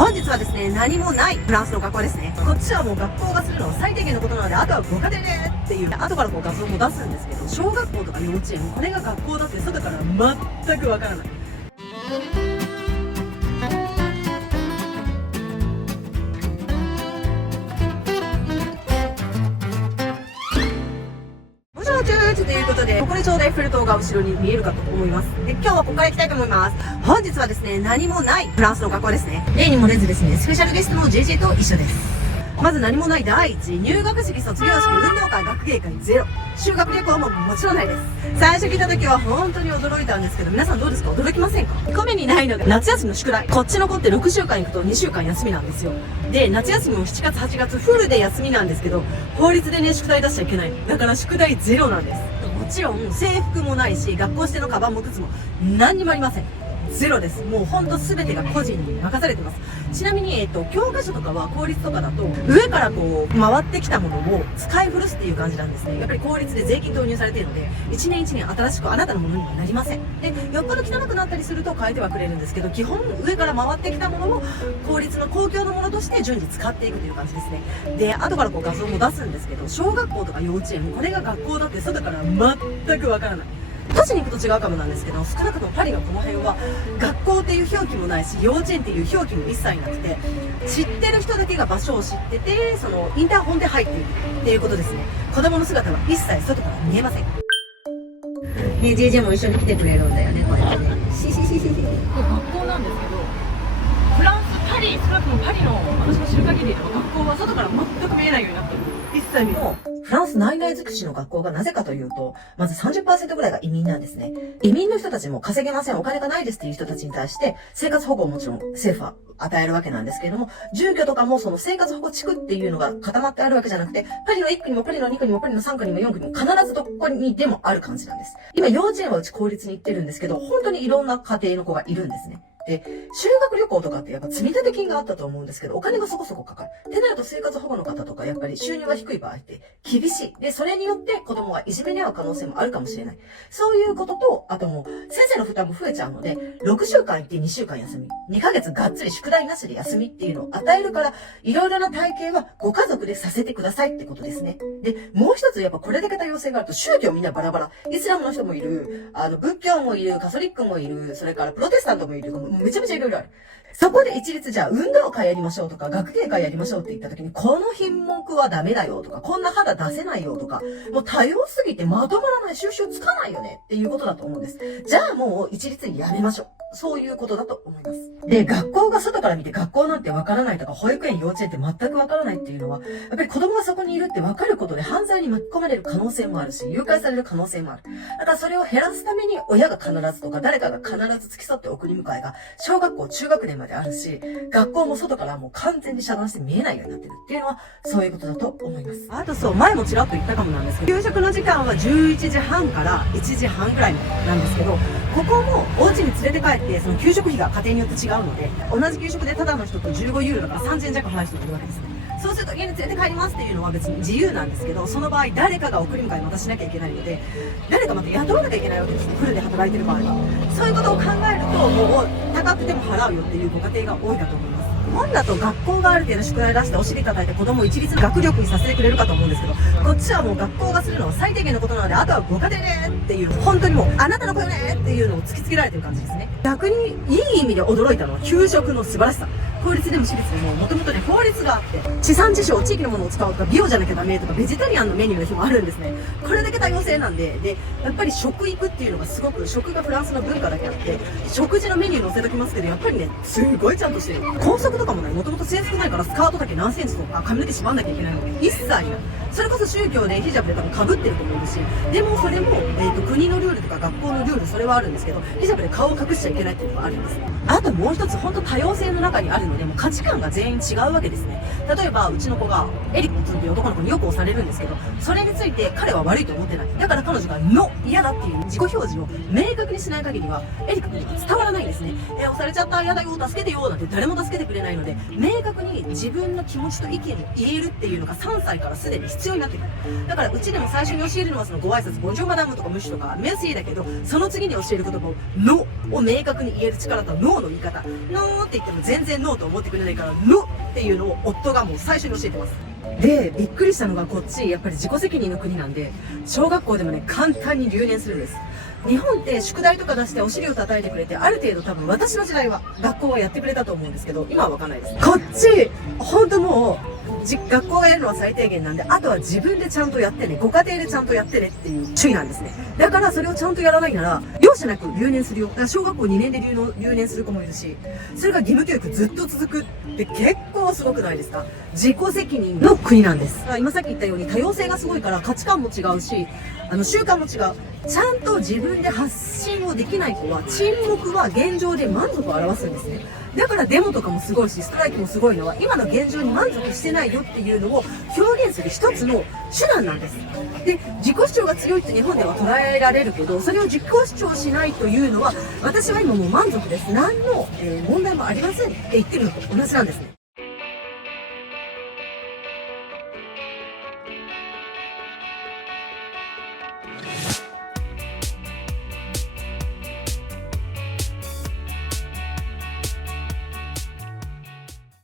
本日はですね、何もないフランスの学校ですね。こっちはもう学校がするのは最低限のことなので、あとはご家庭でっていう、後からこう画像も出すんですけど、小学校とか幼稚園、これが学校だって外から全くわからない。ということで、ここでちょうどエッフェル塔が後ろに見えるかと思います。で、今日はここから行きたいと思います。本日はですね、何もないフランスの学校ですね。例にもれずですね、スペシャルゲストの JJ と一緒です。まず何もない第一、入学式、卒業式、運動会、学芸会ゼロ。修学旅行ももちろんないです。最初聞いた時は本当に驚いたんですけど、皆さんどうですか？驚きませんか？1個目にないのが夏休みの宿題。こっちの子って6週間行くと2週間休みなんですよ。で、夏休みも7月8月フルで休みなんですけど、法律でね、宿題出しちゃいけない。だから宿題ゼロなんです。もちろん制服もないし、学校指定のカバンも靴も何にもありません。ゼロです。もうほんと全てが個人に任されてます。ちなみに、教科書とかは公立とかだと、上からこう、回ってきたものを使い古すっていう感じなんですね。やっぱり公立で税金投入されているので、1年1年新しくあなたのものにはなりません。で、よっぽど汚くなったりすると変えてはくれるんですけど、基本上から回ってきたものを公立の公共のものとして順次使っていくという感じですね。で、後からこう画像も出すんですけど、小学校とか幼稚園、これが学校だって外から全くわからない。都市に行くと違うかもなんですけど、少なくともパリのこの辺は学校っていう表記もないし、幼稚園っていう表記も一切なくて、知ってる人だけが場所を知ってて、そのインターホンで入っていくっていうことですね。子供の姿は一切外から見えません。ね、JJ も一緒に来てくれるんだよね、こうやってね。学校なんですけど、フランス、パリ、少なくともパリの私の知る限りでは学校は外から全く見えないようになってる。一切見えない。フランス内々尽くしの学校がなぜかというと、まず 30% ぐらいが移民なんですね。移民の人たちも稼げません、お金がないですっていう人たちに対して、生活保護をもちろん政府は与えるわけなんですけれども、住居とかもその生活保護地区っていうのが固まってあるわけじゃなくて、パリの1区にもパリの2区にもパリの3区にも4区にも必ずどこにでもある感じなんです。今幼稚園はうち公立に行ってるんですけど、本当にいろんな家庭の子がいるんですね。で、修学旅行とかってやっぱ積立金があったと思うんですけど、お金がそこそこかかる。ってなると生活保護の方とかやっぱり収入が低い場合って厳しい。で、それによって子供がいじめに遭う可能性もあるかもしれない。そういうことと、あともう先生の負担も増えちゃうので、6週間行って2週間休み。2ヶ月がっつり宿題なしで休みっていうのを与えるから、いろいろな体系はご家族でさせてくださいってことですね。で、もう一つやっぱこれだけ多様性があると宗教みんなバラバラ。イスラムの人もいる、仏教もいる、カトリックもいる、それからプロテスタントもいる。めちゃめちゃいろいろある。そこで一律じゃあ運動会やりましょうとか学芸会やりましょうって言った時にこの品目はダメだよとかこんな肌出せないよとかもう多様すぎてまとまらない収集つかないよねっていうことだと思うんです。じゃあもう一律にやめましょう。そういうことだと思います。で、学校が外から見て学校なんてわからないとか保育園幼稚園って全くわからないっていうのはやっぱり子供がそこにいるってわかることで犯罪に巻き込まれる可能性もあるし誘拐される可能性もある。だからそれを減らすために親が必ずとか誰かが必ず付き添って送り迎えが小学校中学年まであるし、学校も外からもう完全に遮断して見えないようになってるっていうのはそういうことだと思います。あとそう、前もちらっと言ったかもなんですけど、給食の時間は11時半から1時半くらいなんですけど、ここもお家に連れて帰ってその給食費が家庭によって違うので、同じ給食でただの人と15ユーロだから3000円弱払う人がいるわけですね。そうすると家に連れて帰りますっていうのは別に自由なんですけど、その場合誰かが送り迎えまたしなきゃいけないので、誰かまた雇わなきゃいけないわけですね。フルで働いてる場合は。そういうことを考えると、もう高くても払うよっていうご家庭が多いかと思います。日本だと学校がある程度宿題出してお尻叩いて子供を一律学力にさせてくれるかと思うんですけど、こっちはもう学校がするのは最低限のことなので、あとはご家庭でっていう、本当にもうあなたの子よねっていうのを突きつけられてる感じですね。逆にいい意味で驚いたのは給食の素晴らしさ。公立でも私立でももともとね法律があって、地産地消地域のものを使うとか美容じゃなきゃダメとかベジタリアンのメニューの日もあるんですね。これだけ多様性なんで、やっぱり食育っていうのがすごく、食がフランスの文化だけあって、食事のメニュー載せときますけど、やっぱりねすごいちゃんとしてる。校則とかもね、もともと制服ないからスカートだけ何センチとか髪の毛縛んなきゃいけないので一切ない。それこそ宗教でヒジャブで多分被ってると思うし、でもそれも、国のルールとか学校のルールそれはあるんですけど、ヒジャブで顔を隠しちゃいけないっていうのがあるんです。あともう一つ本当多様性の中にあるので、もう価値観が全員違うわけですね。例えばうちの子がエリコつって男の子によく押されるんですけど、それについて彼は悪いと思ってない。だから彼女がノ、嫌だっていう自己表示を明確にしない限りは、エリカ君には伝わらないんですね。押されちゃった、嫌だよ、助けてよ、なんて誰も助けてくれないので、明確に自分の気持ちと意見を言えるっていうのが3歳からすでに必要になってくる。だからうちでも最初に教えるのはそのご挨拶、ボンジュールマダムとかムッシュとかメッシーだけど、その次に教える言葉をノを明確に言える力とノーの言い方。ノーって言っても全然ノーと思ってくれないから、ノっていうのを夫がもう最初に教えてます。で、びっくりしたのがこっち、やっぱり自己責任の国なんで、小学校でもね、簡単に留年するんです。日本って宿題とか出してお尻を叩いてくれて、ある程度多分私の時代は学校はやってくれたと思うんですけど、今はわかんないです。こっち、ほんともう、学校がやるのは最低限なんで、あとは自分でちゃんとやってね、ご家庭でちゃんとやってねっていう主義なんですね。だからそれをちゃんとやらないなら、容赦なく留年するよ。だから小学校2年で留年する子もいるし、それが義務教育ずっと続くって結構すごくないですか？自己責任の国なんです。今さっき言ったように多様性がすごいから価値観も違うし、習慣も違う。ちゃんと自分で発信をできない子は、沈黙は現状で満足を表すんですね。だからデモとかもすごいし、ストライキもすごいのは、今の現状に満足してないよっていうのを表現する一つの手段なんです。で、自己主張が強いって日本では捉えられるけど、それを自己主張しないというのは、私は今もう満足です。何の、問題もありませんって言ってるのと同じなんですね。